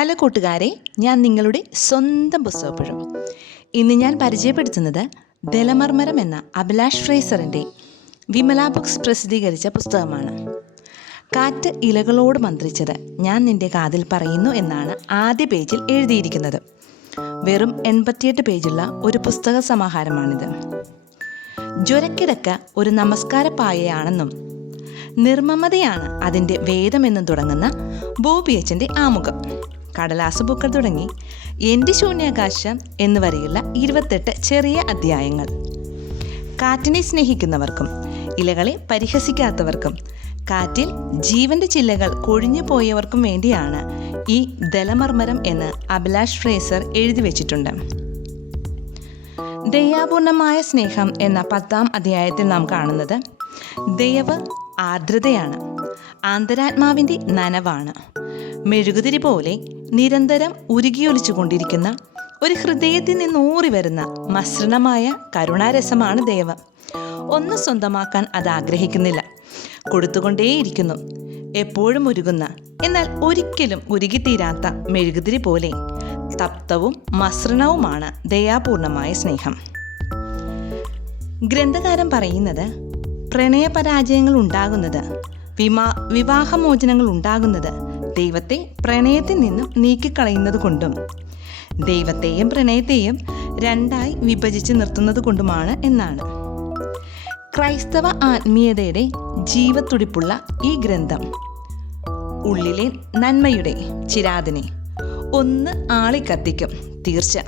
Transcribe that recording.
Hello കൂട്ടുകാരെ, ഞാൻ നിങ്ങളുടെ സ്വന്തം പുസ്തകപ്പുഴം. ഇന്ന് ഞാൻ പരിചയപ്പെടുത്തുന്നത് ദലമർമരം എന്ന അഭിലാഷ് ഫ്രേസറിൻ്റെ വിമല ബുക്സ് പ്രസിദ്ധീകരിച്ച പുസ്തകമാണ്. കാറ്റ് ഇലകളോട് മന്ത്രിച്ചത് ഞാൻ നിൻ്റെ കാതിൽ പറയുന്നു എന്നാണ് ആദ്യ പേജിൽ എഴുതിയിരിക്കുന്നത്. വെറും 88 പേജുള്ള ഒരു പുസ്തക സമാഹാരമാണിത്. ജ്വരക്കിടക്ക ഒരു നമസ്കാരപ്പായയാണെന്നും നിർമ്മമതയാണ് അതിൻ്റെ വേദമെന്നും തുടങ്ങുന്ന ബോബിയച്ചൻ്റെ ആമുഖം. കടലാസ് പൂക്കൾ തുടങ്ങി എൻ്റെ ശൂന്യാകാശം എന്നുവരെയുള്ള 28 ചെറിയ അധ്യായങ്ങൾ. കാറ്റിനെ സ്നേഹിക്കുന്നവർക്കും ഇലകളെ പരിഹസിക്കാത്തവർക്കും കാറ്റിൽ ജീവൻ്റെ ചില്ലകൾ കൊഴിഞ്ഞു പോയവർക്കും വേണ്ടിയാണ് ഈ ദലമർമരം എന്ന് അഭിലാഷ് ഫ്രേസർ എഴുതി വച്ചിട്ടുണ്ട്. ദയാപൂർണമായ സ്നേഹം എന്ന 10ാം അധ്യായത്തിൽ നാം കാണുന്നത് ദയവ് ആർദ്രതയാണ്, ആന്തരാത്മാവിൻ്റെ നനവാണ്. മെഴുകുതിരി പോലെ നിരന്തരം ഉരുകിയൊലിച്ചു കൊണ്ടിരിക്കുന്ന ഒരു ഹൃദയത്തിൽ നിന്നൂറി വരുന്ന മസൃണമായ കരുണാരസമാണ് ദയവ്. ഒന്നും സ്വന്തമാക്കാൻ അത് ആഗ്രഹിക്കുന്നില്ല, കൊടുത്തുകൊണ്ടേയിരിക്കുന്നു. എപ്പോഴും ഉരുകുന്ന, എന്നാൽ ഒരിക്കലും ഉരുകിത്തീരാത്ത മെഴുകുതിരി പോലെ തപ്തവും മസൃണവുമാണ് ദയാപൂർണമായ സ്നേഹം. ഗ്രന്ഥകാരൻ പറയുന്നത് പ്രണയപരാജയങ്ങൾ ഉണ്ടാകുന്നത്, വിവാഹമോചനങ്ങൾ ഉണ്ടാകുന്നത് ദൈവത്തെ പ്രണയത്തിൽ നിന്നും നീക്കിക്കളയുന്നത് കൊണ്ടും ദൈവത്തെയും പ്രണയത്തെയും രണ്ടായി വിഭജിച്ച് നിർത്തുന്നത് കൊണ്ടുമാണ് എന്നാണ്. ക്രൈസ്തവ ആത്മീയതയുടെ ജീവത്തുടിപ്പുള്ള ഈ ഗ്രന്ഥം ഉള്ളിലെ നന്മയുടെ ചിരാതിനെ ഒന്ന് ആളിക്കത്തിക്കും തീർച്ച.